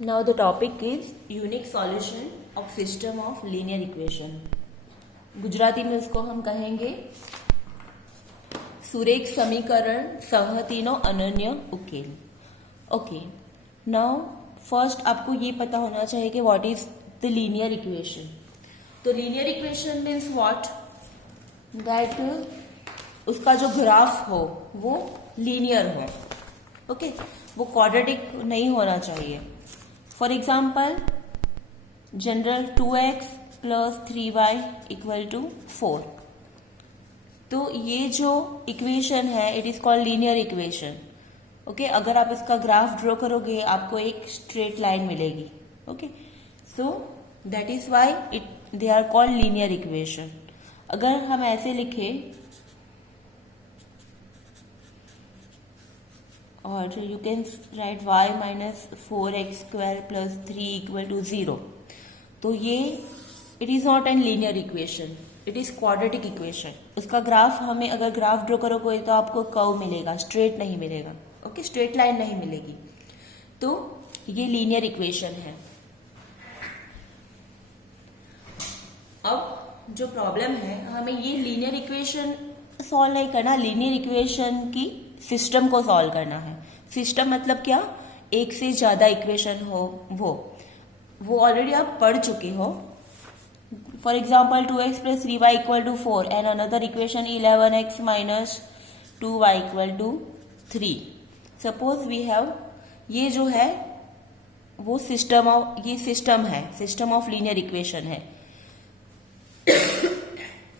Now the topic is unique solution of system of linear equation. Gujarati में उसको हम कहेंगे सुरेख समीकरण सह तीनों अनन्य उकेल. ओके, नाउ फर्स्ट आपको ये पता होना चाहिए कि what is the linear equation. तो linear equation means what, that उसका जो ग्राफ हो वो लीनियर हो. ओके, वो क्वाड्रेटिक नहीं होना चाहिए. For example general 2x plus 3y equal to 4. तो ये जो इक्वेशन है it is called linear equation. Okay, अगर आप इसका ग्राफ ड्रॉ करोगे आपको एक स्ट्रेट लाइन मिलेगी. Okay, so that is why it they are called linear equation. अगर हम ऐसे लिखें और you can write y minus 4x square plus 3 equal to 0. तो ये it is not an linear equation, it is quadratic equation. उसका graph हमें अगर ग्राफ ड्रॉ करोगे तो आपको कर्व मिलेगा, स्ट्रेट नहीं मिलेगा. ओके, स्ट्रेट लाइन नहीं मिलेगी. तो ये लीनियर इक्वेशन है. अब जो प्रॉब्लम है, हमें ये लीनियर इक्वेशन सॉल्व नहीं करना, लीनियर इक्वेशन की सिस्टम को सॉल्व करना है. सिस्टम मतलब क्या, एक से ज्यादा इक्वेशन हो वो ऑलरेडी आप पढ़ चुके हो. For example 2x plus 3y equal to 4 and another equation 11x minus 2y equal to 3. Suppose we have, ये जो है वो सिस्टम ऑफ, ये सिस्टम है, सिस्टम ऑफ लीनियर इक्वेशन है.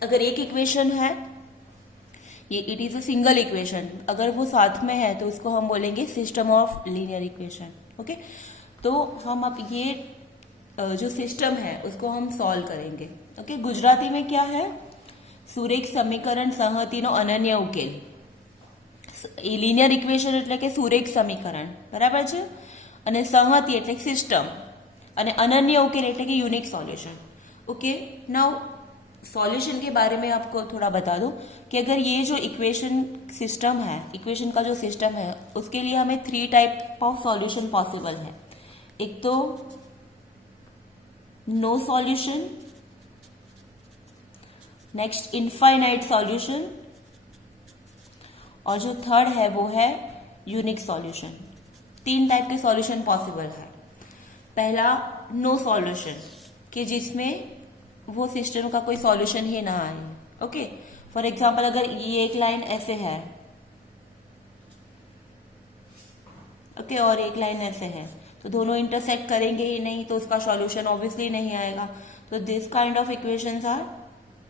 अगर एक इक्वेशन है ये it is a single equation, अगर वो साथ में है तो उसको हम बोलेंगे system of linear equation. Okay, तो हम अब ये जो सिस्टम है उसको हम सॉल्व करेंगे. ओके, गुजराती में क्या है, સુરેખ સમીકરણ સહ તેનો અનન્ય ઉકેલ. લિનિયર ઇક્વેશન એટલે કે સુરેખ સમીકરણ, બરાબર છે, અને સહમતી એટલે સિસ્ટમ, અને અનન્ય ઉકેલ એટલે કે unique solution. Okay, now solution के बारे में आपको थोड़ा बता दूं कि अगर ये जो इक्वेशन सिस्टम है, इक्वेशन का जो सिस्टम है, उसके लिए हमें 3 टाइप ऑफ सॉल्यूशन पॉसिबल है. एक तो no solution, next infinite solution, और जो थर्ड है वो है यूनिक सॉल्यूशन. 3 टाइप के सॉल्यूशन पॉसिबल है. पहला नो सॉल्यूशन, कि जिसमें वो सिस्टम का कोई सॉल्यूशन ही ना आए. ओके, फॉर एग्जाम्पल अगर ये एक लाइन ऐसे है, ओके, और एक लाइन ऐसे है, तो दोनों इंटरसेक्ट करेंगे ही नहीं, तो उसका सॉल्यूशन ऑब्वियसली नहीं आएगा. तो this kind of equations are,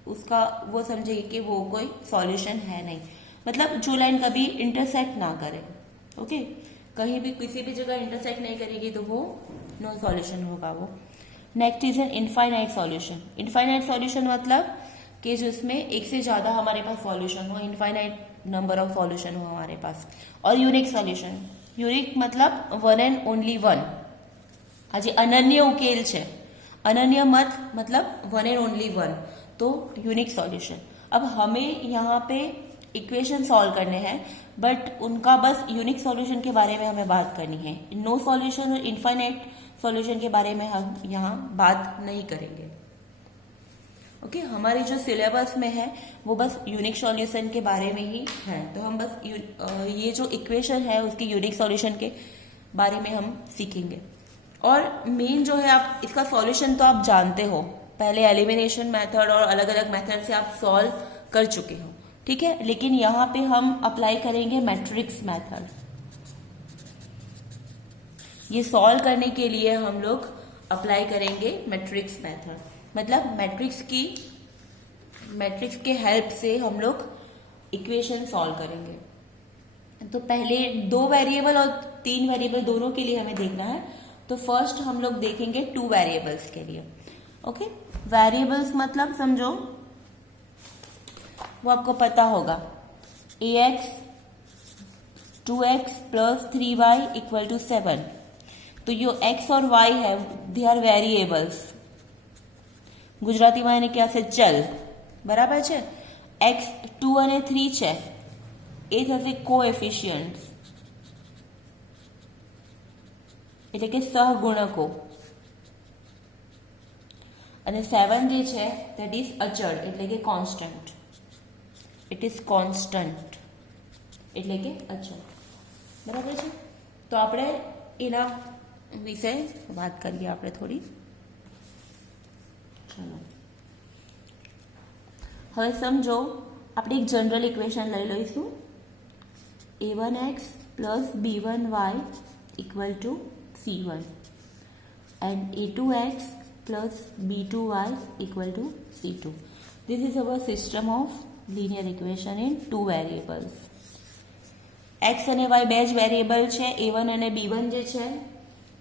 उसका वो समझेगी कि वो कोई सॉल्यूशन है नहीं. मतलब जो लाइन कभी इंटरसेक्ट ना करे. ओके, कहीं भी किसी भी जगह इंटरसेक्ट नहीं करेगी तो वो नो सॉल्यूशन होगा वो. Next is an infinite solution. Infinite solution मतलब कि जिसमें एक से ज्यादा हमारे पास सॉल्यूशन हो, इनफाइनाइट नंबर ऑफ सॉल्यूशन हो हमारे पास. और यूनिक सॉल्यूशन, यूनिक मतलब वन एंड ओनली वन. आज अनन्य उकेल છે, अनन्य मत मतलब वन एंड ओनली वन, तो यूनिक सॉल्यूशन. अब हमें यहाँ पे इक्वेशन सॉल्व करने हैं, बट उनका बस यूनिक सॉल्यूशन के बारे में हमें बात करनी है. नो सॉल्यूशन और इनफाइनाइट सॉल्यूशन के बारे में हम यहाँ बात नहीं करेंगे. ओके, हमारे जो सिलेबस में है वो बस यूनिक सॉल्यूशन के बारे में ही है. तो हम बस ये जो इक्वेशन है उसकी यूनिक सॉल्यूशन के बारे में हम सीखेंगे. और मेन जो है, आप इसका सॉल्यूशन तो आप जानते हो, पहले एलिमिनेशन मेथड और अलग अलग मेथड से आप सॉल्व कर चुके हो. ठीक है, लेकिन यहाँ पे हम अप्लाई करेंगे मैट्रिक्स मेथड. ये सॉल्व करने के लिए हम लोग अप्लाई करेंगे मैट्रिक्स मेथड. मतलब मैट्रिक्स के हेल्प से हम लोग इक्वेशन सॉल्व करेंगे. तो पहले 2 वेरिएबल और 3 वेरिएबल दोनों के लिए हमें देखना है. तो फर्स्ट हम लोग देखेंगे 2 वेरिएबल्स के लिए. ओके, वेरिएबल्स मतलब समझो, वो आपको पता होगा, ax 2x plus 3y equal to 7. तो जो x और y है दे आर वेरिएबल्स. ગુજરાતીમાં એને क्या છે, ચલ, બરાબર છે. x 2 અને 3 છે એ થશે કોએફિશિયન્ટ્સ. એટલે કે સહગુણકો. અને 7 જે છે દેટ ઇઝ અચળ એટલે કે કોન્સ્ટન્ટ. ઇટ ઇઝ કોન્સ્ટન્ટ એટલે કે અચળ. બરાબર છે. તો આપણે એના વિશે વાત કરીએ આપણે થોડી. ચલો હવે સમજો આપણે એક જનરલ ઇક્વેશન લઈ લઈશું. a1x plus b1y equal to c1 and a2x plus b2y equal to c2. This is our system of linear equation in two variables. x અને y બે જ વેરિયેબલ છે. a1 અને b1 જે છે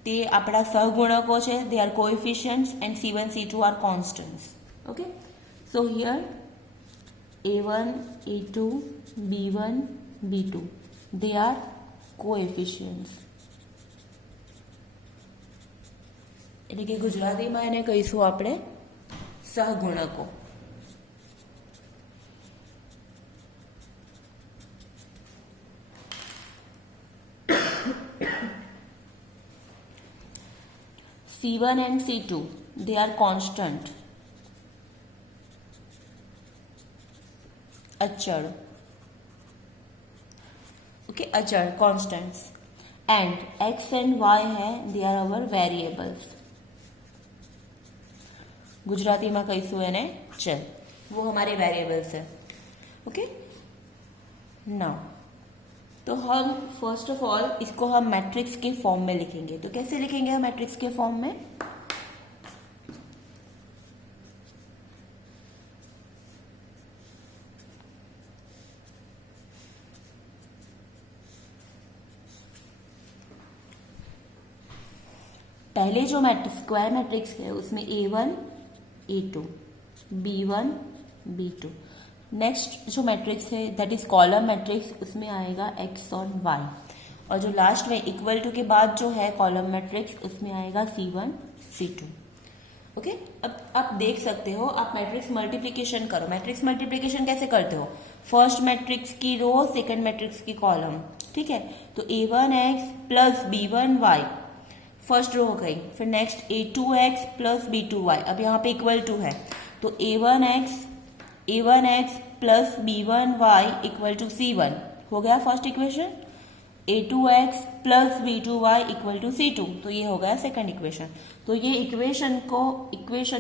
તે આપણા સહગુણકો છે. they are coefficients and c1 c2 are constants. Okay, so here a1 a2 b1 b2 they are coefficients. એટલે કે ગુજરાતીમાં એને કહીશું આપણે સહગુણકો. C1 and C2 they are constant, अचड़. ओके, अचड़ constants. And x and y है they are our variables. Gujarati में कहीશું એને चल, वो हमारे वेरिएबल्स है. ओके, नाउ तो हम फर्स्ट ऑफ ऑल इसको हम मैट्रिक्स के फॉर्म में लिखेंगे. तो कैसे लिखेंगे हम मैट्रिक्स के फॉर्म में? पहले जो मैट्रिक्स स्क्वायर मैट्रिक्स है उसमें a1 a2 b1 b2. Next जो मैट्रिक्स है दैट इज कॉलम मैट्रिक्स, उसमें आएगा x और y. और जो लास्ट में इक्वल टू के बाद जो है कॉलम मैट्रिक्स उसमें आएगा c1 c2. ओके, अब आप देख सकते हो, आप मैट्रिक्स मल्टीप्लिकेशन करो. मैट्रिक्स मल्टीप्लिकेशन कैसे करते हो? फर्स्ट मैट्रिक्स की रो, सेकंड मैट्रिक्स की कॉलम. ठीक है, तो a1x plus b1y first row हो गई. फिर नेक्स्ट a2x प्लस b2y. अब यहाँ पे इक्वल टू है तो a1x plus b1y equal to c1 हो गया first equation. a2x plus b2y equal to c2, तो ये हो गया सेकंड इक्वेशन. तो ये इक्वेशन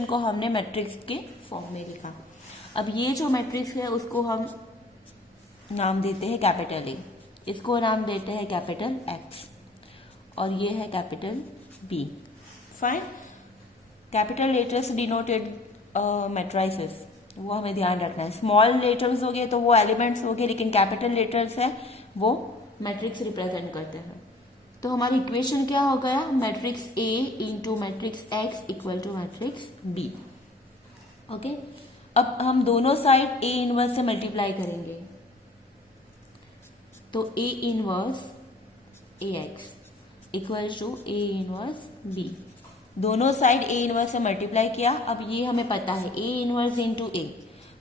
को हमने मैट्रिक्स के फॉर्म में लिखा. अब ये जो मैट्रिक्स है उसको हम नाम देते हैं कैपिटल ए, इसको नाम देते हैं कैपिटल एक्स, और ये है capital B. Fine. Capital letters denoted matrices, वो हमें ध्यान रखना है. स्मॉल लेटर्स हो गए तो वो एलिमेंट्स हो गए, लेकिन कैपिटल लेटर्स है वो मैट्रिक्स रिप्रेजेंट करते हैं. तो हमारी इक्वेशन क्या हो गया? Matrix A into matrix X equal to matrix B. Okay, अब हम दोनों साइड ए इनवर्स से मल्टीप्लाई करेंगे. तो A inverse A X equal to A inverse B. दोनों साइड ए इनवर्स से मल्टीप्लाई किया. अब ये हमें पता है A inverse into A,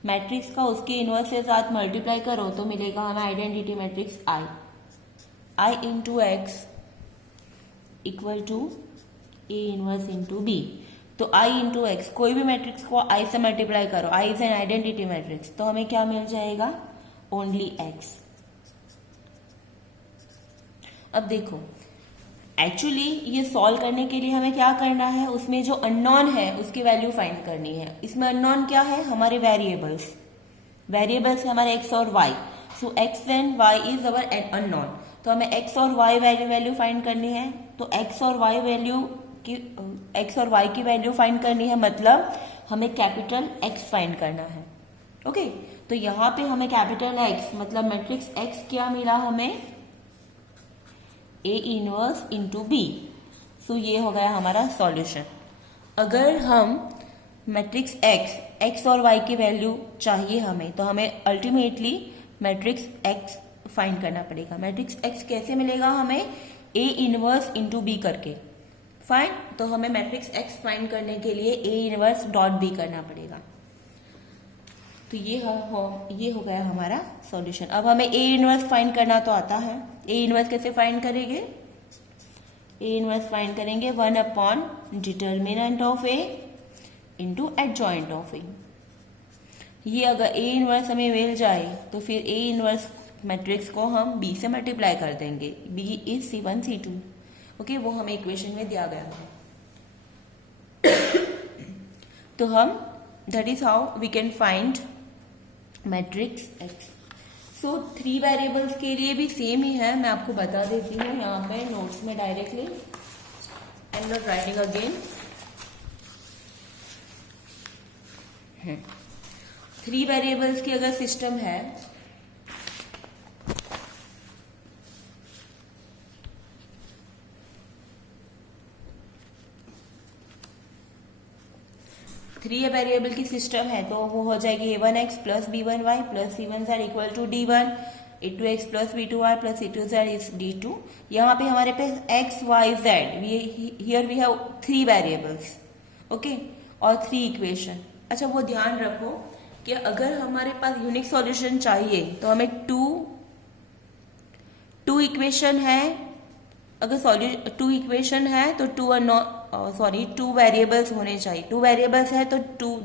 matrix का उसके इनवर्स के साथ मल्टीप्लाई करो तो मिलेगा हमें identity matrix I into X equal to A inverse into B. तो आई इंटू एक्स, कोई भी मैट्रिक्स को आई से मल्टीप्लाई करो, I is an identity matrix, तो हमें क्या मिल जाएगा? Only x. अब देखो, एक्चुअली ये सॉल्व करने के लिए हमें क्या करना है, उसमें जो अननोन है उसकी वैल्यू फाइंड करनी है. इसमें अननोन क्या है? हमारे वेरिएबल्स हमारे x और y. So x and y is our unknown. तो हमें x और y वैल्यू फाइंड करनी है. तो x और y की वैल्यू फाइंड करनी है, मतलब हमें कैपिटल X फाइंड करना है. ओके, तो यहाँ पे हमें कैपिटल X मतलब मैट्रिक्स X क्या मिला हमें? A inverse into B. So ये हो गया हमारा सॉल्यूशन. अगर हम मैट्रिक्स एक्स और वाई की वैल्यू चाहिए हमें, तो हमें अल्टीमेटली मैट्रिक्स एक्स फाइंड करना पड़ेगा. मैट्रिक्स एक्स कैसे मिलेगा हमें? ए इनवर्स इंटू बी करके. फाइन. तो हमें मैट्रिक्स एक्स फाइंड करने के लिए ए इनवर्स डॉट बी करना पड़ेगा. तो ये हो गया हमारा सॉल्यूशन. अब हमें ए इनवर्स फाइंड करना तो आता है. ए इनवर्स कैसे फाइंड करेंगे? ए इनवर्स फाइंड करेंगे 1 upon determinant of A into adjoint of A. ये अगर ए इनवर्स हमें मिल जाए तो फिर ए इनवर्स मैट्रिक्स को हम बी से मल्टीप्लाई कर देंगे, B is C1 C2। Okay, वो हमें इक्वेशन में दिया गया है। तो हम that is how we can find matrix X. So 3 variables के लिए भी सेम ही है, मैं आपको बता देती हूँ यहाँ पे नोट्स में directly. I am not writing again. 3 variables की अगर सिस्टम है, थ्री वेरिएबल की सिस्टम है तो वो हो जाएगी a1x plus b1y plus c1z equal to d1, a2x plus b2y plus c2z is d2। यहाँ पे हमारे पास x y z, here we have 3 variables, okay, और 3 इक्वेशन। अच्छा, वो ध्यान रखो कि अगर हमारे पास यूनिक सॉल्यूशन चाहिए तो हमें टू इक्वेशन है। अगर 2 इक्वेशन है तो 2 वेरिएबल्स होने चाहिए। 2 वेरिएबल्स है तो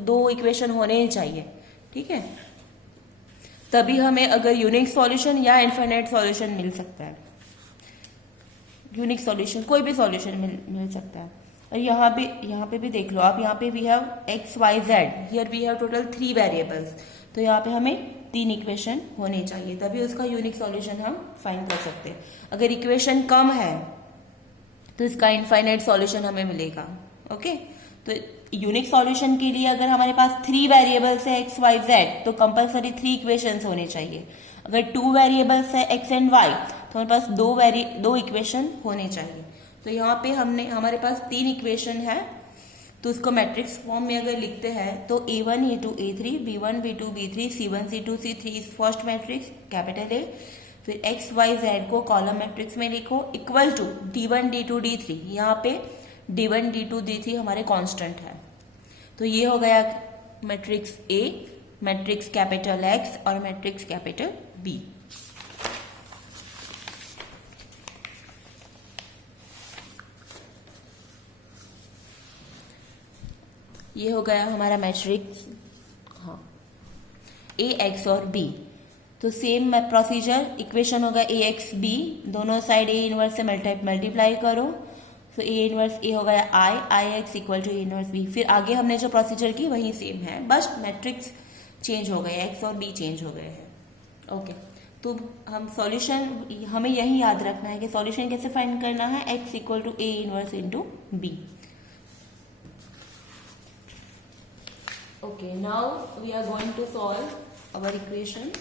2 इक्वेशन होने ही चाहिए, ठीक है। तभी हमें अगर यूनिक सॉल्यूशन या इनफाइनाइट सॉल्यूशन मिल सकता है। यूनिक सॉल्यूशन, कोई भी सॉल्यूशन मिल सकता है। और यहाँ पे भी देख लो आप, यहाँ पे we have X Y Z, here we have total 3 variables, तो यहाँ पे हमें 3 इक्वेशन होने चाहिए, तभी उसका यूनिक सॉल्यूशन हम फाइंड कर सकते हैं। अगर इक्वेशन कम है तो इसका इनफाइनाइट सॉल्यूशन हमें मिलेगा, ओके। तो यूनिक सॉल्यूशन के लिए अगर हमारे पास 3 वेरिएबल्स है एक्स वाई जेड तो कंपलसरी 3 इक्वेशंस होने चाहिए। अगर 2 वेरिएबल्स है एक्स एंड वाई तो हमारे पास 2 इक्वेशन होने चाहिए। तो यहाँ पे हमारे पास 3 इक्वेशन है, तो उसको मैट्रिक्स फॉर्म में अगर लिखते हैं तो a1 a2 a3 b1 b2 b3 c1 c2 c3 is first matrix capital A। फिर एक्स वाई जेड को कॉलम मैट्रिक्स में लिखो equal to d1 d2 d3। यहाँ पे d1 d2 d3 हमारे कांस्टेंट है, तो ये हो गया matrix A, matrix capital X और मैट्रिक्स कैपिटल B। ये हो गया हमारा मैट्रिक्स, हाँ, A X और B। तो सेम प्रोसीजर, इक्वेशन होगा A X B, दोनों साइड A इनवर्स से मल्टीप्लाई करो, तो A इनवर्स A हो गया I X equal to A inverse B। फिर आगे हमने जो प्रोसीजर की वही सेम है, बस मैट्रिक्स चेंज हो गए, X और B चेंज हो गए हैं, ओके। तो हम सॉल्यूशन, हमें यही याद रखना है कि सॉल्यूशन कैसे फाइंड करना है, X equal to A inverse into B। Okay, now we are going to solve our equation.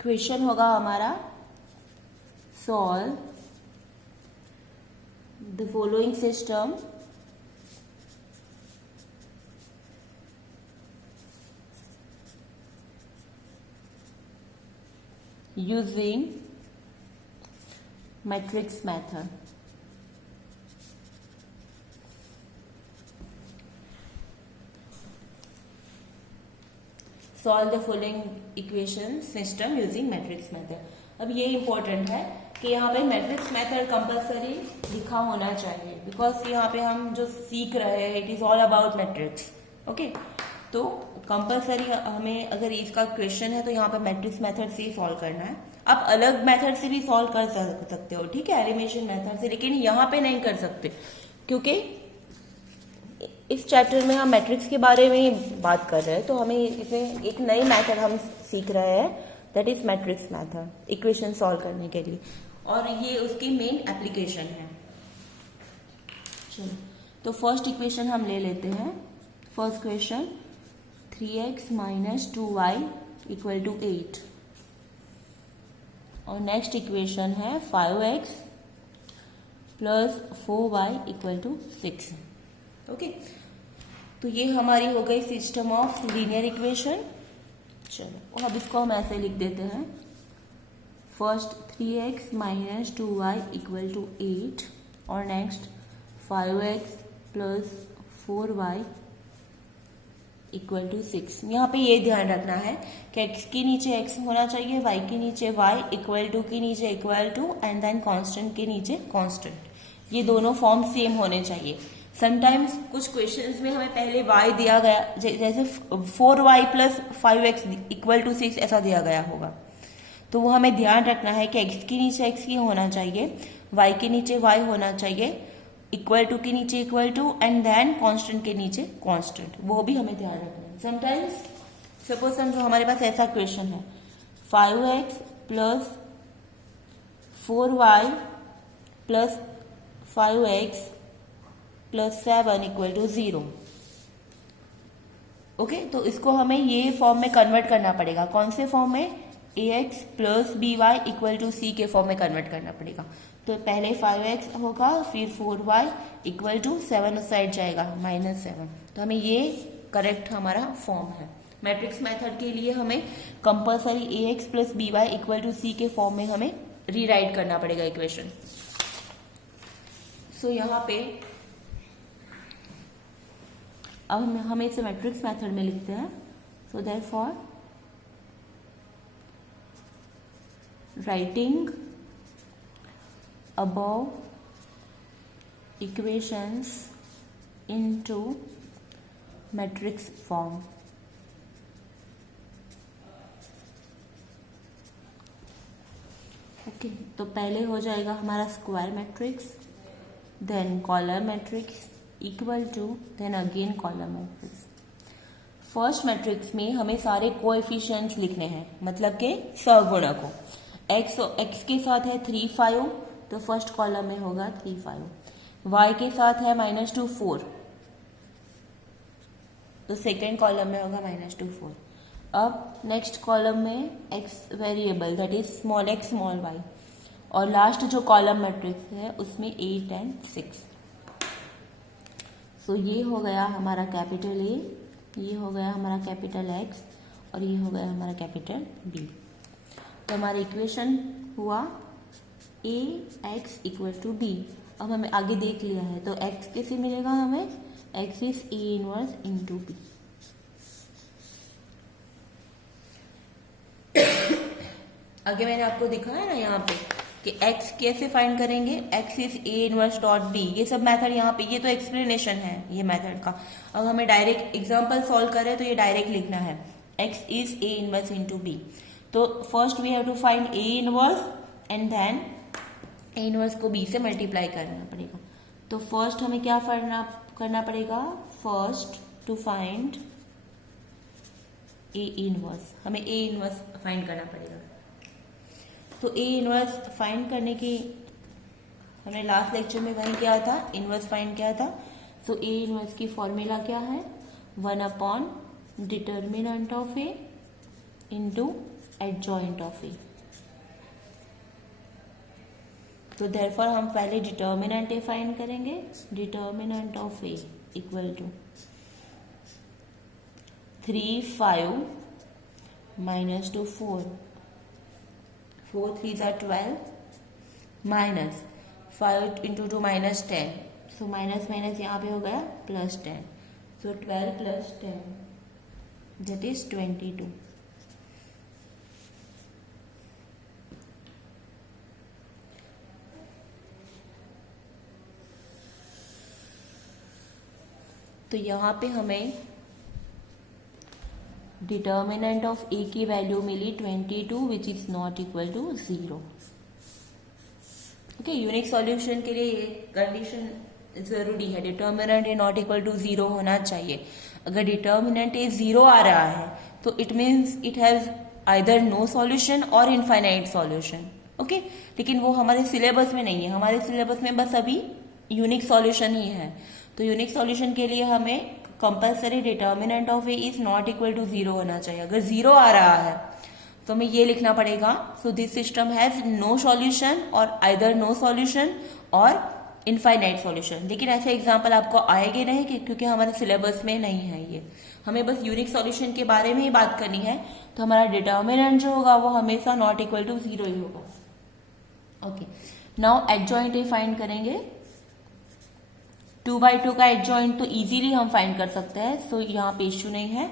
Question होगा हमारा solve the following system using matrix method. Solve the following equation system using matrix method. अब ये important है कि यहाँ पे matrix method compulsory लिखा होना चाहिए, बिकॉज यहाँ पे हम जो सीख रहे हैं it is all about matrix, okay. तो कंपलसरी हमें अगर इसका क्वेश्चन है तो यहाँ पे मैट्रिक्स मेथड से ही सॉल्व करना है। आप अलग मेथड से भी सॉल्व कर सकते हो, ठीक है, एलिमिनेशन मेथड से, लेकिन यहाँ पे नहीं कर सकते क्योंकि इस चैप्टर में हम मैट्रिक्स के बारे में बात कर रहे हैं, तो हमें इसमें एक नई मेथड हम सीख रहे हैं, that is matrix method, equation solve करने के लिए, और ये उसकी मेन एप्लीकेशन है। चलो, तो फर्स्ट इक्वेशन हम ले लेते हैं, first question 3x minus 2y equal to 8 और नेक्स्ट इक्वेशन है 5x plus 4y equal to 6। Okay, तो ये हमारी हो गई सिस्टम ऑफ लीनियर इक्वेशन। चलो अब इसको हम ऐसे लिख देते हैं, first 3x minus 2y equal to 8 और next 5x plus 4y equal to 6। यहाँ पे ये ध्यान रखना है कि x के नीचे x होना चाहिए, y के नीचे y, इक्वल टू के नीचे equal to and then constant के नीचे कांस्टेंट। ये दोनों फॉर्म सेम होने चाहिए। समटाइम्स कुछ क्वेश्चंस में हमें पहले y दिया गया, जैसे 4y plus 5x equal to 6 ऐसा दिया गया होगा, तो वो हमें ध्यान रखना है कि x के नीचे x ही होना चाहिए, y के नीचे y होना चाहिए, इक्वल टू के नीचे equal to and then constant के नीचे कांस्टेंट, वो भी हमें ध्यान रखना है। समटाइम्स सपोज समझो हमारे पास ऐसा क्वेश्चन है 5x plus 4y plus 5x plus 7 equal to 0। Okay, तो इसको हमें ये फॉर्म में कन्वर्ट करना पड़ेगा। कौन से फॉर्म में? ax plus by equal to c के फॉर्म में कन्वर्ट करना पड़ेगा। तो पहले 5x होगा, फिर 4y इक्वल टू 7 उस साइड जाएगा -7। तो हमें ये करेक्ट हमारा फॉर्म है। मैट्रिक्स मेथड के लिए हमें compulsory ax plus by equal to c के फॉर्म में हमें रीराइट करना पड़ेगा इक्वेशन। सो यहाँ पे अब हम इसे मैट्रिक्स मेथड में लिखते हैं। So therefore writing above equations into matrix form। Okay, तो पहले हो जाएगा हमारा square matrix, then column matrix equal to, then again column matrix. First matrix में हमें सारे कोएफिशिएंट्स लिखने हैं, मतलब के सहगुणकों। x के साथ है 3 5, तो फर्स्ट कॉलम में होगा 3 5। y के साथ है -2 4, तो सेकेंड कॉलम में होगा -2 4। अब नेक्स्ट कॉलम में x variable that is small x small y, और लास्ट जो कॉलम मैट्रिक्स है उसमें 8 एंड 6। सो ये हो गया हमारा कैपिटल A, ये हो गया हमारा कैपिटल X और ये हो गया हमारा कैपिटल B। तो हमारा इक्वेशन हुआ ax इक्वल टू b। अब हमें आगे देख लिया है, तो x कैसे मिलेगा हमें? x is a inverse into b। आगे मैंने आपको दिखाया ना यहाँ पे कि x कैसे फाइंड करेंगे, x is a inverse dot b। ये सब मेथड यहाँ पे, ये तो एक्सप्लेनेशन है ये मेथड का। अब हमें डायरेक्ट एग्जाम्पल सॉल्व करें तो ये डायरेक्ट लिखना है x is a inverse into b। तो first we have to find a inverse and then a inverse को b से मल्टीप्लाई करना पड़ेगा। तो फर्स्ट हमें क्या करना पड़ेगा? First to find a inverse, हमें a इनवर्स फाइंड करना पड़ेगा। तो a इनवर्स फाइंड करने की हमने लास्ट लेक्चर में वही किया था, इनवर्स फाइंड किया था। सो a इनवर्स की फॉर्मूला क्या है? 1 determinant of a into adjoint of a। तो देयरफॉर हम पहले डिटर्मिनेंट ए फाइंड करेंगे। Determinant of A equal to 3 5 -2 4, 4 3 are 12 minus 5 into 2 -10। So minus minus यहाँ पे हो गया +10। So 12 + 10 that is 22। तो यहाँ पे हमें डिटर्मिनेंट ऑफ ए की value milli 22 which is not equal to 0। Okay, unique solution के लिए ये कंडीशन जरूरी है, determinant A not equal to 0 होना चाहिए। अगर डिटर्मिनेंट ए 0 आ रहा है तो it means it has either no solution और इनफाइनाइट सॉल्यूशन। ओके, लेकिन वो हमारे सिलेबस में नहीं है, हमारे सिलेबस में बस अभी यूनिक सॉल्यूशन ही है। तो यूनिक सॉल्यूशन के लिए हमें compulsory determinant of A is not equal to 0 होना चाहिए। अगर 0 आ रहा है तो हमें ये लिखना पड़ेगा, so this system has no solution और आइदर नो सॉल्यूशन और इनफाइनाइट सॉल्यूशन। लेकिन ऐसे एग्जाम्पल आपको आएंगे नहीं क्योंकि हमारे सिलेबस में नहीं है ये। हमें बस यूनिक सॉल्यूशन के बारे में ही बात करनी है, तो हमारा डिटर्मिनेंट जो होगा वो हमेशा नॉट इक्वल टू 0 ही होगा। Okay, now adjoint A find करेंगे। 2/2 का एडजॉइंट तो इजीली हम फाइंड कर सकते हैं, सो यहाँ पे इश्यू नहीं है।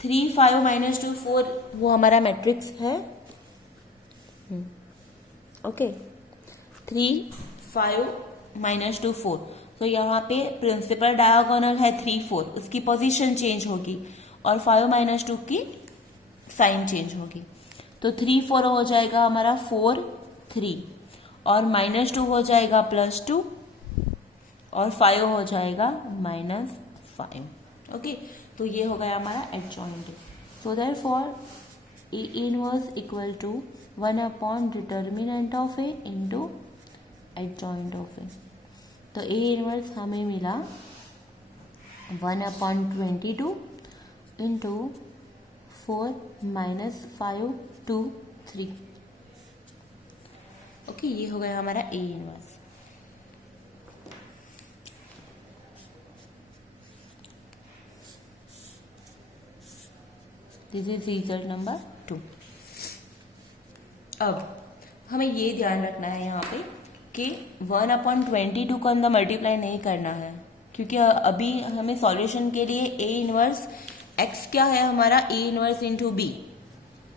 3, 5 - 2, 4 वो हमारा मैट्रिक्स है। ओके, 3, 5 - 2, 4, तो यहाँ पे प्रिंसिपल डायगोनल है 3, 4, उसकी पोजीशन चेंज होगी और 5 - 2 की साइन चेंज होगी। तो 3, 4 हो जाएगा हमारा 4, 3 और -2 हो जाएगा +2 और 5 हो जाएगा -5। ओके, तो ये हो गया हमारा adjoint. So therefore A inverse equal to 1 determinant of A into adjoint of A. तो ए इनवर्स हमें मिला 1/22 इंटू 4 - 5 2 3। ओके, ये हो गया हमारा A inverse. This is result number 2। अब हमें ये ध्यान रखना है यहाँ पे कि 1/22 को अंदर मल्टीप्लाई नहीं करना है, क्योंकि अभी हमें सॉल्यूशन के लिए ए इनवर्स एक्स क्या है हमारा ए इनवर्स इंटू बी।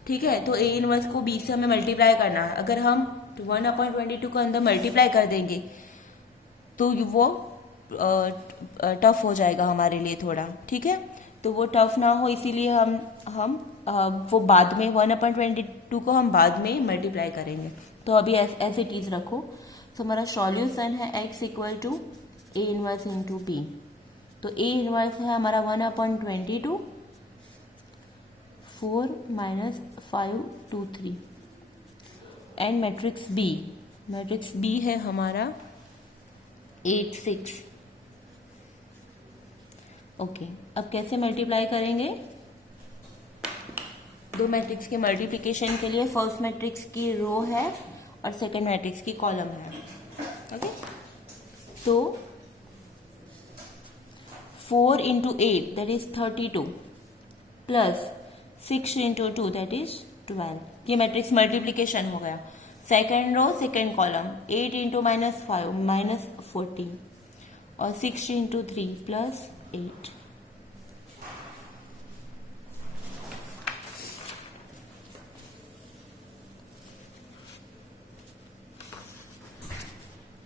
ठीक है, तो ए इनवर्स को बी से हमें मल्टीप्लाई करना है। अगर हम 1/22 को अंदर मल्टीप्लाई कर देंगे तो वो टफ हो जाएगा हमारे लिए थोड़ा। ठीक है, तो वो टफ ना हो इसीलिए हम वो बाद में 1/22 को हम बाद में मल्टीप्लाई करेंगे। तो अभी एज इट इज रखो। तो हमारा सॉल्यूशन है x equal to A inverse into B. तो ए इनवर्स है हमारा 1/22 4 - 5 2 3 एंड मैट्रिक्स बी है हमारा 8 6। ओके, अब कैसे मल्टीप्लाई करेंगे? दो मैट्रिक्स के मल्टीप्लिकेशन के लिए फर्स्ट मैट्रिक्स की रो है और सेकंड मैट्रिक्स की कॉलम है। ओके, तो 4 × 8 that is 32 plus 6 × 2 that is 12। ये मैट्रिक्स मल्टीप्लिकेशन हो गया। सेकंड रो सेकंड कॉलम 8 × -5 -14 और 6 × 3 +8।